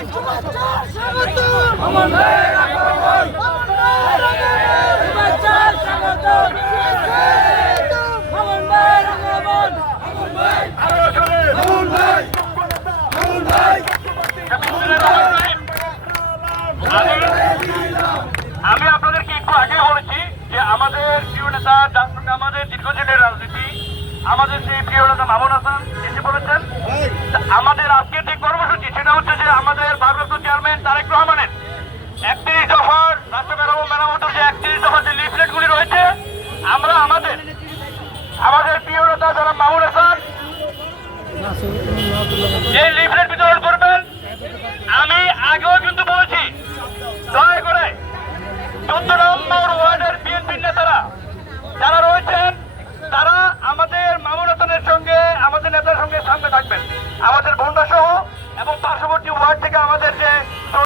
আমি আপনাদেরকে একটু আগে বলেছি যে আমাদের প্রিয় নেতা আমাদের দীর্ঘদিনের রাজনীতি আমাদের সেই প্রিয় নেতা মামুন হাসান এসে বলেছেন আমাদের আজকের যে কর্মসূচি সেটা হচ্ছে যে আমাদের ভারপ্রাপ্ত চেয়ারম্যান তারেক রহমানের 31 দফার রাষ্ট্র মেরামতের যে 31 দফার যে লিফলেটগুলি রয়েছে আমরা আমাদের প্রিয় নেতা যারা মামুন হাসান এই লিফলেট বিতরণ করবেন। আমি আগেও কিন্তু বলেছি দয়া করে 14 নম্বর ওয়ার্ডের বিএনপির নেতারা যারা রয়েছেন তারা আমাদের মামুন হাসানের সঙ্গে আমাদের নেতার সঙ্গে সামনে থাকবেন। আমাদের বন্ধা সহ এবং পার্শ্ববর্তী ওয়ার্ড থেকে আমাদের যে